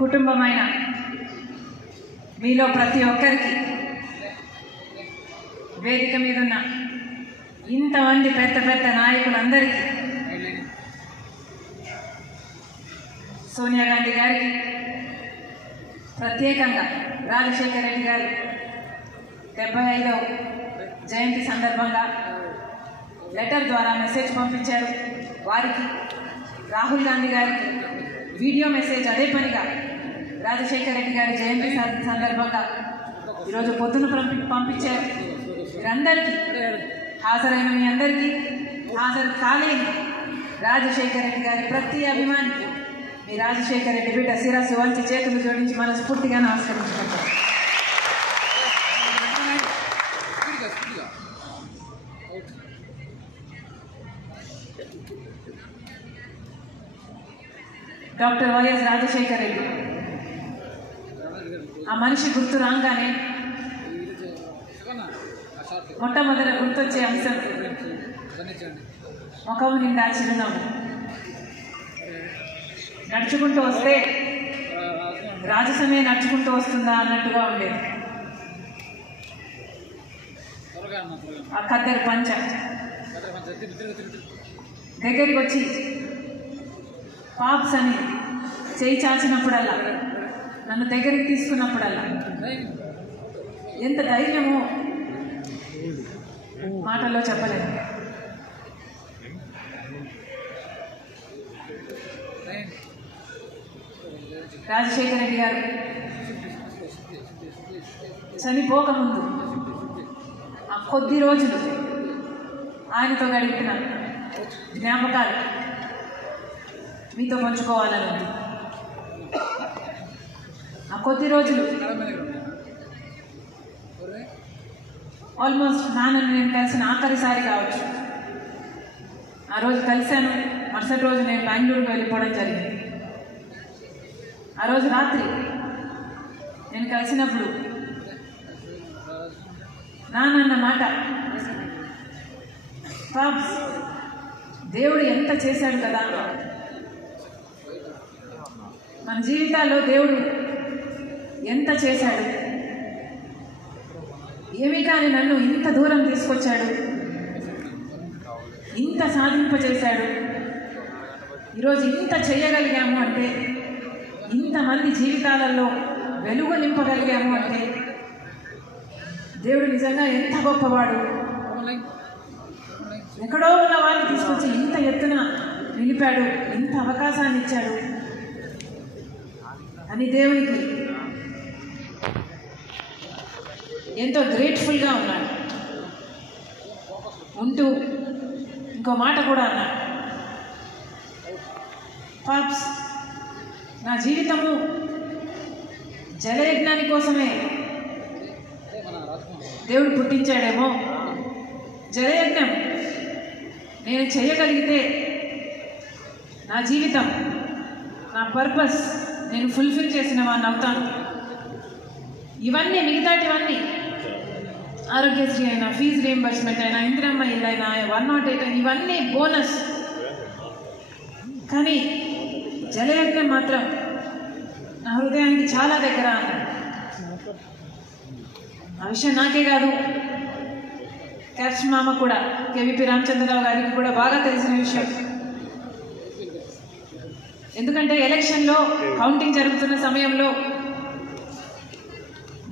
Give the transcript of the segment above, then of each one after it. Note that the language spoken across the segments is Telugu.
కుటుంబమైన మీలో ప్రతి ఒక్కరికి వేదిక మీద ఉన్న ఇంతమంది పెద్ద పెద్ద నాయకులందరికీ, సోనియా గాంధీ గారికి ప్రత్యేకంగా రాజశేఖర రెడ్డి గారి 75వ జయంతి సందర్భంగా లెటర్ ద్వారా మెసేజ్ పంపించారు. వారికి, రాహుల్ గాంధీ గారికి వీడియో మెసేజ్ అదే పనిగా రాజశేఖర రెడ్డి గారి జయంతి సందర్భంగా ఈరోజు పొద్దున పంపించారు. మీరందరికీ, హాజరైన మీ అందరికీ, హాజరు కాలేని రాజశేఖర రెడ్డి గారి ప్రతి అభిమానికి మీ రాజశేఖర రెడ్డి బిడ్డ శిరస్సు వంచి చేతులు జోడించి మనస్ఫూర్తిగా నమస్కరించుకుంటారు. డాక్టర్ వైఎస్ రాజశేఖర రెడ్డి ఆ మనిషి గుర్తు రాగానే మొట్టమొదట గుర్తొచ్చే అంశం ముఖం నిండా చిరునవ్వు. నడుచుకుంటూ వస్తే రాజసమే నడుచుకుంటూ వస్తుందా అన్నట్టుగా ఉండేది. ఆ ఖద్దరు పంచ దగ్గరికి వచ్చి పాప్స్ అని చేయి చాచినప్పుడల్లా, నన్ను దగ్గరికి తీసుకున్నప్పుడల్లా ఎంత ధైర్యమో మాటల్లో చెప్పలేదు. రాజశేఖర రెడ్డి గారు చనిపోకముందు ఆ కొద్ది రోజులు ఆయనతో గడిపిన జ్ఞాపకాలు మీతో పంచుకోవాలని ఉంది. ఆ కొద్ది రోజులు ఆల్మోస్ట్ నాన్నని నేను కలిసిన ఆఖరిసారి కావచ్చు. ఆ రోజు కలిశాను, మరుసటి రోజు నేను బెంగళూరుకు వెళ్ళిపోవడం జరిగింది. ఆ రోజు రాత్రి నేను కలిసినప్పుడు నాన్న మాట, పాప్స్ దేవుడు ఎంత చేశాడు కదా, మన జీవితాల్లో దేవుడు ఎంత చేశాడు, ఏమీ కానీ నన్ను ఇంత దూరం తీసుకొచ్చాడు, ఇంత సాధింపచేశాడు, ఈరోజు ఇంత చేయగలిగాము అంటే, ఇంతమంది జీవితాలలో వెలుగు నింపగలిగాము అంటే దేవుడు నిజంగా ఎంత గొప్పవాడు. ఎక్కడో ఉన్న వారిని తీసుకొచ్చి ఇంత ఎత్తున నిలిపాడు, ఇంత అవకాశాన్ని ఇచ్చాడు అని దేవునికి ఎంతో గ్రేట్ఫుల్గా ఉన్నాడు. ఉంటూ ఇంకో మాట కూడా అన్నాడు, పాప్స్ నా జీవితము జలయజ్ఞాని కోసమే దేవుడు పుట్టించాడేమో, జలయజ్ఞం నేను చేయగలిగితే నా జీవితం, నా పర్పస్ నేను ఫుల్ఫిల్ చేసిన వాడిని అవుతాను. ఇవన్నీ మిగతాటివన్నీ ఆరోగ్యశ్రీ అయినా, ఫీజు రీయింబర్స్మెంట్ అయినా, ఇందిరమ్మ ఇల్లు అయినా, 108 అయినా, ఇవన్నీ బోనస్. కానీ జలయజ్ఞం మాత్రం నా హృదయానికి చాలా దగ్గర అన్నాడు. ఆ విషయం నాకే కాదు, క్యాప్స్ మామ కూడా, కేవీపీ రామచంద్రరావు గారికి కూడా బాగా తెలిసిన విషయం. ఎందుకంటే ఎలక్షన్లో కౌంటింగ్ జరుగుతున్న సమయంలో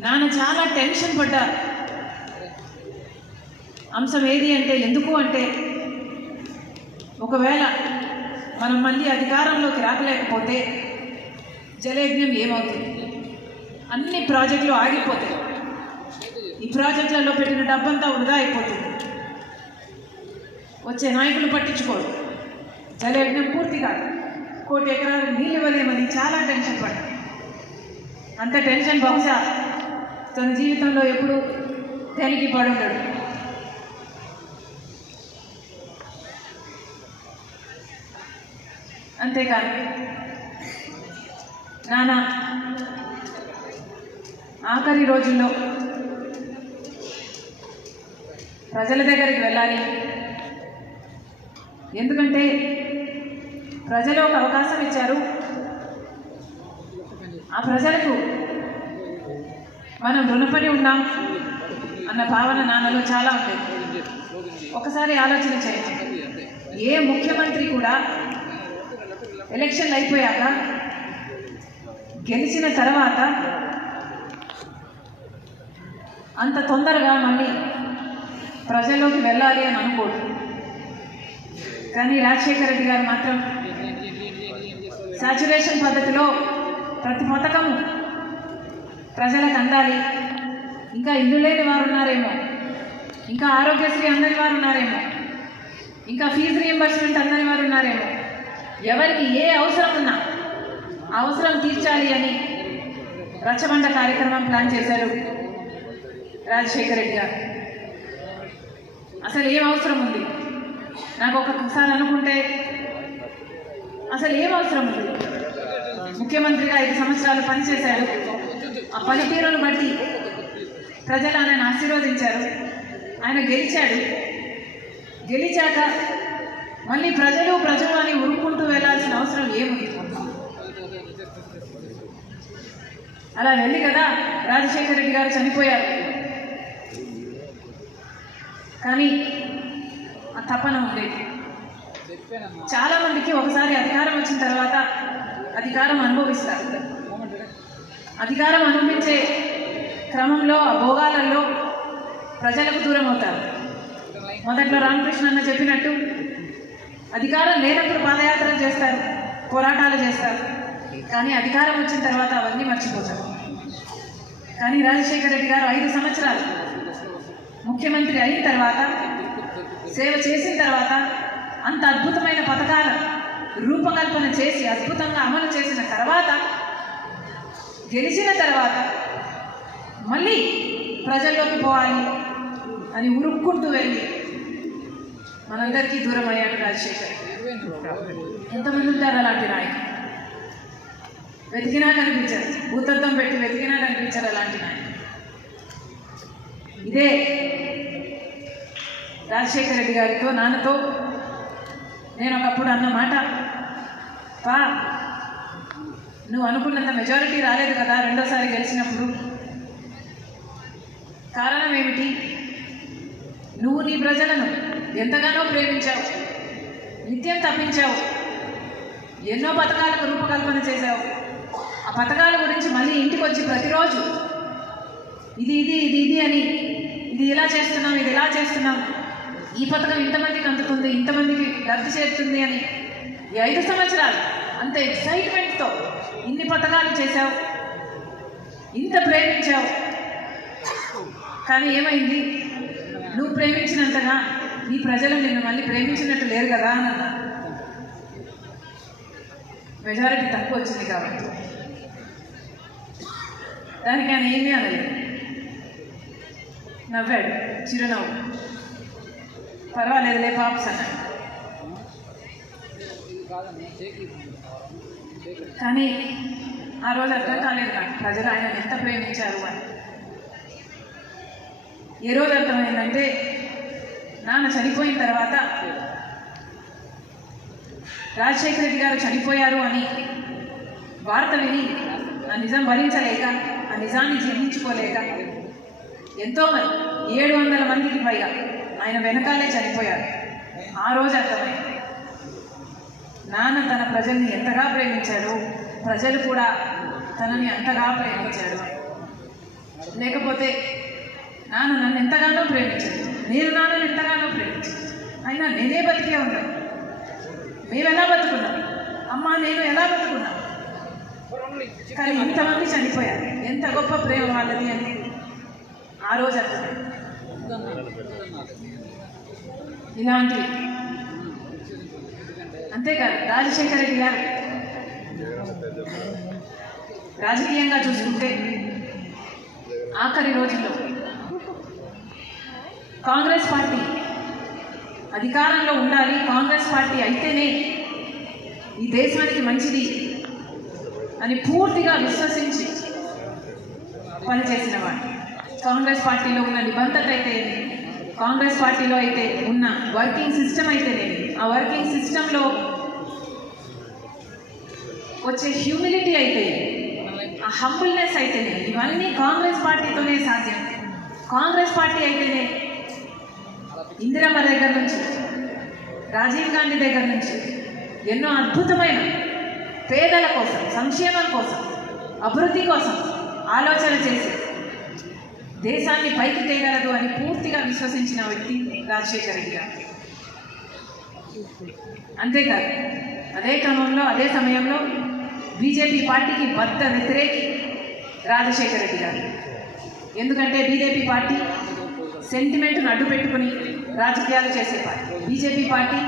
నాన్న చాలా టెన్షన్ పడ్డారు. అంశం ఏది అంటే, ఎందుకు అంటే, ఒకవేళ మనం మళ్ళీ అధికారంలోకి రాకలేకపోతే జలయజ్ఞం ఏమవుతుంది, అన్ని ప్రాజెక్టులు ఆగిపోతాయి, ఈ ప్రాజెక్టులలో పెట్టిన డబ్బంతా వృధా అయిపోతుంది, వచ్చే నాయకులు పట్టించుకోరు, జలయజ్ఞం పూర్తి కాదు, 1 కోటి ఎకరాలు నీళ్ళు ఇవ్వలేమని చాలా టెన్షన్ పడ్డారు. అంత టెన్షన్ బహుశా తన జీవితంలో ఎప్పుడు తేలికి పడుంటాడు. అంతేకాదు నాన్న ఆఖరి రోజుల్లో ప్రజల దగ్గరికి వెళ్ళాలి, ఎందుకంటే ప్రజలు ఒక అవకాశం ఇచ్చారు, ఆ ప్రజలకు మనం రుణపడి ఉన్నాం అన్న భావన నాన్నలో చాలా ఉంటుంది. ఒకసారి ఆలోచన చేయండి. ఏ ముఖ్యమంత్రి కూడా ఎలక్షన్లు అయిపోయాక గెలిచిన తర్వాత అంత తొందరగా మళ్ళీ ప్రజల్లోకి వెళ్ళాలి అని అనుకోడు. కానీ రాజశేఖర రెడ్డి గారు మాత్రం సాచురేషన్ పద్ధతిలో ప్రతి పథకము ప్రజలకు అందాలి. ఇంకా ఇల్లు లేని వారు ఉన్నారేమో, ఇంకా ఆరోగ్యశ్రీ అందని వారు ఉన్నారేమో, ఇంకా ఫీజు రీయింబర్స్మెంట్ అందని వారు ఉన్నారేమో, ఎవరికి ఏ అవసరం ఉన్నా అవసరం తీర్చాలి అని రచ్చబండ కార్యక్రమం ప్లాన్ చేశారు రాజశేఖర రెడ్డి గారు. అసలు ఏం అవసరం ఉంది? నాకు ఒక్కొక్కసారి అనుకుంటే అసలు ఏం అవసరం ఉంది? ముఖ్యమంత్రిగా 5 సంవత్సరాలు పనిచేశాడు. ఆ పనితీరును బట్టి ప్రజలు ఆయనను ఆశీర్వదించారు. ఆయన గెలిచాడు. గెలిచాక మళ్ళీ ప్రజలు అని ఉరుక్కుంటూ వెళ్లాల్సిన అవసరం ఏముంది? అలా వెళ్ళి కదా రాజశేఖర రెడ్డి గారు చనిపోయారు. కానీ ఆ తపన ఉండేది. చాలా మందికి ఒకసారి అధికారం వచ్చిన తర్వాత అధికారం అనుభవిస్తారు. అధికారం అనుభవించే క్రమంలో ఆ భోగాలలో ప్రజలకు దూరం అవుతారు. మొదట్లో రామకృష్ణ అన్న చెప్పినట్టు అధికారం లేనప్పుడు పాదయాత్రలు చేస్తారు, పోరాటాలు చేస్తారు. కానీ అధికారం వచ్చిన తర్వాత అవన్నీ మర్చిపోతారు. కానీ రాజశేఖర రెడ్డి గారు 5 సంవత్సరాలు ముఖ్యమంత్రి అయిన తర్వాత, సేవ చేసిన తర్వాత, అంత అద్భుతమైన పథకాల రూపకల్పన చేసి అద్భుతంగా అమలు చేసిన తర్వాత, గెలిచిన తర్వాత మళ్ళీ ప్రజల్లోకి పోవాలి అని ఉరుక్కుంటూ వెళ్ళి మనందరికీ దూరం అయ్యాడు రాజశేఖర్. ఎంతమంది ఉంటారు అలాంటి నాయకులు? వెతికినా కనిపించారు, భూతత్వం పెట్టి వెతికినా కనిపించారు అలాంటి నాయకులు. ఇదే రాజశేఖర రెడ్డి గారితో, నాన్నతో నేను ఒకప్పుడు అన్న మాట, పా నువ్వు అనుకున్నంత మెజారిటీ రాలేదు కదా రెండోసారి గెలిచినప్పుడు. కారణం ఏమిటి? నువ్వు నీ ప్రజలను ఎంతగానో ప్రేమించావు, నిత్యం తప్పించావు, ఎన్నో పథకాలకు రూపకల్పన చేశావు. ఆ పథకాల గురించి మళ్ళీ ఇంటికి వచ్చి ప్రతిరోజు ఇది ఇది ఇది ఇది అని, ఇది ఇలా చేస్తున్నాం, ఇది ఇలా చేస్తున్నాం, ఈ పథకం ఇంతమందికి అందుతుంది, ఇంతమందికి లబ్ధి చేరుతుంది అని ఈ 5 సంవత్సరాలు అంత ఎక్సైట్మెంట్తో ఇన్ని పథకాలు చేశావు, ఇంత ప్రేమించావు. కానీ ఏమైంది? నువ్వు ప్రేమించినంతగా నీ ప్రజలు నిన్ను మళ్ళీ ప్రేమించినట్టు లేరు కదా అని అన్నా. మెజారిటీ తక్కువ వచ్చింది కాబట్టి దానికి ఆయన ఏమీ అనలేదు. నవ్వాడు, చిరునవ్వు, పర్వాలేదులే పాప్స్ అన్నాడు. కానీ ఆ రోజు అర్థం కాలేదు నాకు ప్రజలు ఆయన ఎంత ప్రేమించారు అని. ఏ రోజు అర్థమైందంటే నాన్న చనిపోయిన తర్వాత, రాజశేఖర రెడ్డి గారు చనిపోయారు అని వార్త విని ఆ నిజం భరించలేక, ఆ నిజాన్ని జీర్ణించుకోలేక ఎంతోమంది 700 మందికి పైగా ఆయన వెనకాలే చనిపోయారు. ఆ రోజు అర్థమైంది నాన్న తన ప్రజల్ని ఎంతగా ప్రేమించాడు, ప్రజలు కూడా తనని అంతగా ప్రేమించాడు. లేకపోతే నాన్న నన్ను ఎంతగానో ప్రేమించాడు, నేను నాన్నని ఎంతగానో ప్రేమించాను, అయినా నేనే బతికే ఉన్నాను. మేము ఎలా బతుకున్నాం, అమ్మ నేను ఎలా బతుకున్నాం, కానీ ఇంతమంది చనిపోయారు. ఎంత గొప్ప ప్రేమ వాళ్ళది అని ఆ రోజు అర్థమైంది. ఇలాంటివి అంతేకాదు రాజశేఖర రెడ్డి గారు రాజకీయంగా చూసుకుంటే ఆఖరి రోజుల్లో కాంగ్రెస్ పార్టీ అధికారంలో ఉండాలి, కాంగ్రెస్ పార్టీ అయితేనే ఈ దేశానికి మంచిది అని పూర్తిగా విశ్వసించి పనిచేసిన వాడు. కాంగ్రెస్ పార్టీలో ఉన్న నిబంధత అయితే, కాంగ్రెస్ పార్టీలో అయితే ఉన్న వర్కింగ్ సిస్టమ్ అయితేనే, ఆ వర్కింగ్ సిస్టంలో వచ్చే హ్యూమిలిటీ అయితే, ఆ ఆ హంబుల్నెస్ అయితేనే ఇవన్నీ కాంగ్రెస్ పార్టీతోనే సాధ్యం. కాంగ్రెస్ పార్టీ అయితేనే ఇందిరమ్మ దగ్గర నుంచి, రాజీవ్ గాంధీ దగ్గర నుంచి ఎన్నో అద్భుతమైన పేదల కోసం, సంక్షేమం కోసం, అభివృద్ధి కోసం ఆలోచన చేసి దేశాన్ని పైకి తేగలదు అని పూర్తిగా విశ్వసించిన వ్యక్తి రాజశేఖర రెడ్డి గారు. అంతేకాదు అదే క్రమంలో అదే సమయంలో బీజేపీ పార్టీకి బద్ద వ్యతిరేకి రాజశేఖర రెడ్డి గారు. ఎందుకంటే బీజేపీ పార్టీ సెంటిమెంట్ను అడ్డు పెట్టుకుని రాజకీయాలు చేసే పార్టీ. బీజేపీ పార్టీ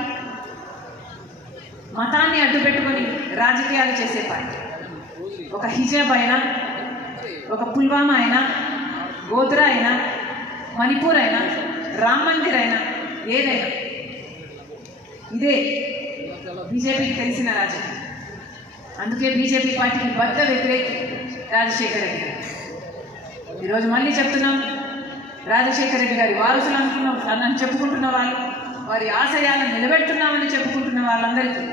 మతాన్ని అడ్డు పెట్టుకుని రాజకీయాలు చేసే పార్టీ. ఒక హిజాబ్ అయినా, ఒక పుల్వామా అయినా, గోద్రా అయినా, మణిపూర్ అయినా, రామ్ మందిర్ అయినా, ఏదైనా ఇదే బీజేపీకి తెలిసిన రాజకీయం. అందుకే బీజేపీ పార్టీకి బద్ద వ్యతిరేకి రాజశేఖర రెడ్డి గారు. ఈరోజు మళ్ళీ చెప్తున్నాం, రాజశేఖర రెడ్డి గారి వారసులు అనుకున్నాం చెప్పుకుంటున్న వాళ్ళు, వారి ఆశయాలను నిలబెడుతున్నామని చెప్పుకుంటున్న వాళ్ళందరికీ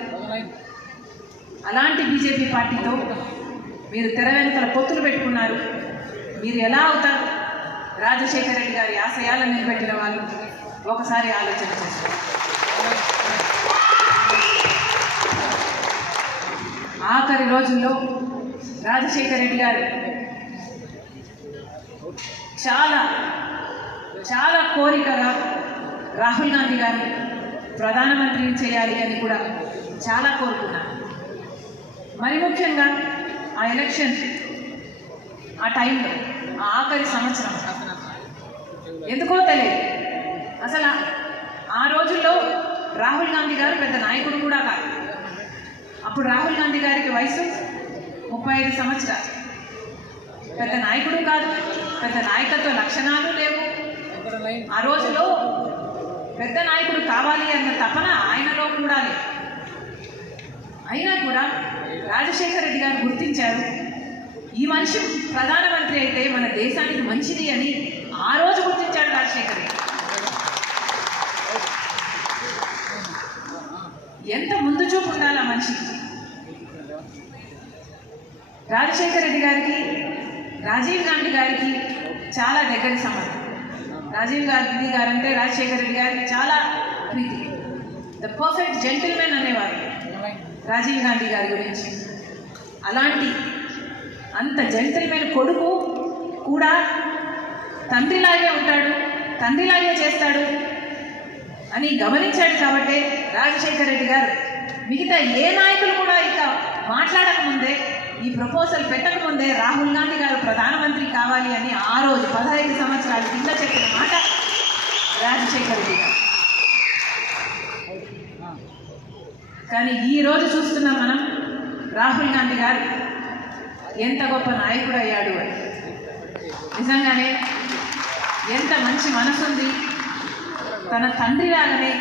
అలాంటి బీజేపీ పార్టీతో మీరు తెర వెనుకల పొత్తులు పెట్టుకున్నారు. మీరు ఎలా అవుతారు? రాజశేఖర రెడ్డి గారి ఆశయాలను నిలబెట్టిన వాళ్ళు ఒకసారి ఆలోచన చేస్తారు. ఆఖరి రోజుల్లో రాజశేఖర రెడ్డి గారు చాలా చాలా కోరికగా రాహుల్ గాంధీ గారిని ప్రధానమంత్రిని చేయాలి అని కూడా చాలా కోరుకున్నారు. మరి ముఖ్యంగా ఆ ఎలక్షన్ ఆ టైంలో, ఆ ఆఖరి సంవత్సరం ఎందుకో తెలియదు. అసలు ఆ రోజుల్లో రాహుల్ గాంధీ గారు పెద్ద నాయకుడు కూడా కాదు. అప్పుడు రాహుల్ గాంధీ గారికి వయసు 35 సంవత్సరాలు. పెద్ద నాయకుడు కాదు, పెద్ద నాయకత్వ లక్షణాలు లేవు. ఆ రోజులో పెద్ద నాయకుడు కావాలి అన్న తపన ఆయనలో కూడా లేదు. అయినా కూడా రాజశేఖర రెడ్డి గారు గుర్తించారు, ఈ మనిషి ప్రధానమంత్రి అయితే మన దేశానికి మంచిది అని ఆ రోజు గుర్తించాడు రాజశేఖర రెడ్డి. ఎంత ముందు చూపు ఉండాలి ఆ మనిషికి. రాజశేఖర రెడ్డి గారికి రాజీవ్ గాంధీ గారికి చాలా దగ్గరి సంబంధం. రాజీవ్ గాంధీ గారంటే రాజశేఖర రెడ్డి గారికి చాలా ప్రీతి. ద పర్ఫెక్ట్ జెంటిల్మెన్ అనేవారు రాజీవ్ గాంధీ గారి గురించి. అలాంటి అంత జెంటిల్మెన్ కొడుకు కూడా తండ్రిలాగే ఉంటాడు, తండ్రిలాగే చేస్తాడు అని గమనించాడు. కాబట్టి రాజశేఖర రెడ్డి గారు మిగతా ఏ నాయకులు కూడా ఇక మాట్లాడకముందే, ఈ ప్రపోజల్ పెట్టకముందే రాహుల్ గాంధీ గారు ప్రధానమంత్రి కావాలి అని ఆ రోజు 15 సంవత్సరాల కింద చెప్పిన మాట రాజశేఖర రెడ్డి గారు. కానీ ఈరోజు చూస్తున్నాం మనం, రాహుల్ గాంధీ గారు ఎంత గొప్ప నాయకుడు అయ్యాడు అని. నిజంగానే ఎంత మంచి మనసుంది, తన తండ్రిలాగానే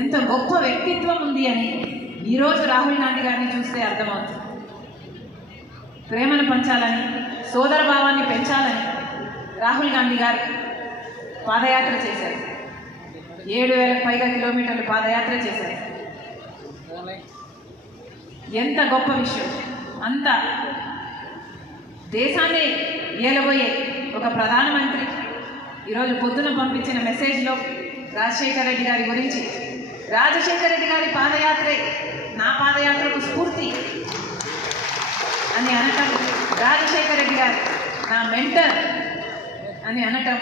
ఎంత గొప్ప వ్యక్తిత్వం ఉంది అని ఈరోజు రాహుల్ గాంధీ గారిని చూస్తే అర్థమవుతుంది. ప్రేమను పంచాలని, సోదర భావాన్ని పెంచాలని రాహుల్ గాంధీ గారు పాదయాత్ర చేశారు. 7,000కు పైగా కిలోమీటర్లు పాదయాత్ర చేశారు. ఎంత గొప్ప విషయం. అంత దేశాన్ని ఏలబోయే ఒక ప్రధానమంత్రి ఈరోజు పొద్దున పంపించిన మెసేజ్లో రాజశేఖర రెడ్డి గారి గురించి, రాజశేఖర రెడ్డి గారి పాదయాత్రే నా పాదయాత్రకు స్ఫూర్తి అని అనటం, రాజశేఖర రెడ్డి గారు నా మెంటర్ అని అనటం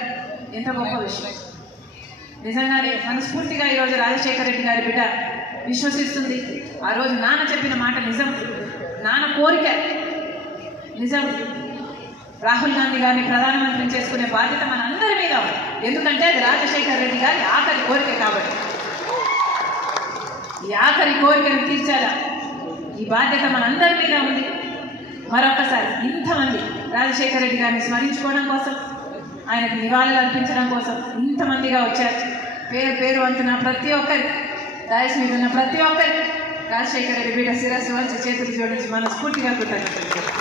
ఎంత గొప్ప విషయం. నిజంగానే మనస్ఫూర్తిగా ఈరోజు రాజశేఖర రెడ్డి గారి బిడ్డ విశ్వసిస్తుంది. ఆ రోజు నాన్న చెప్పిన మాట నిజం, నాన్న కోరిక నిజం. రాహుల్ గాంధీ గారిని ప్రధానమంత్రిని చేసుకునే బాధ్యత మన అందరి మీద ఉంది. ఎందుకంటే అది రాజశేఖర రెడ్డి గారి ఆఖరి కోరిక కాబట్టి. ఈ ఆఖరి కోరికను తీర్చాలా, ఈ బాధ్యత మనందరి మీద ఉంది. మరొకసారి ఇంతమంది రాజశేఖర రెడ్డి గారిని స్మరించుకోవడం కోసం, ఆయనకు నివాళులు అర్పించడం కోసం ఇంతమందిగా వచ్చారు. పేరు పేరు అంటున్న ప్రతి ఒక్కరికి, దాయస్ మీద ఉన్న ప్రతి ఒక్కరికి రాజశేఖర రెడ్డి బిడ్డ శిరస్సు వంచి చేతులు జోడించి మనస్ఫూర్తిగా కృతజ్ఞతలు.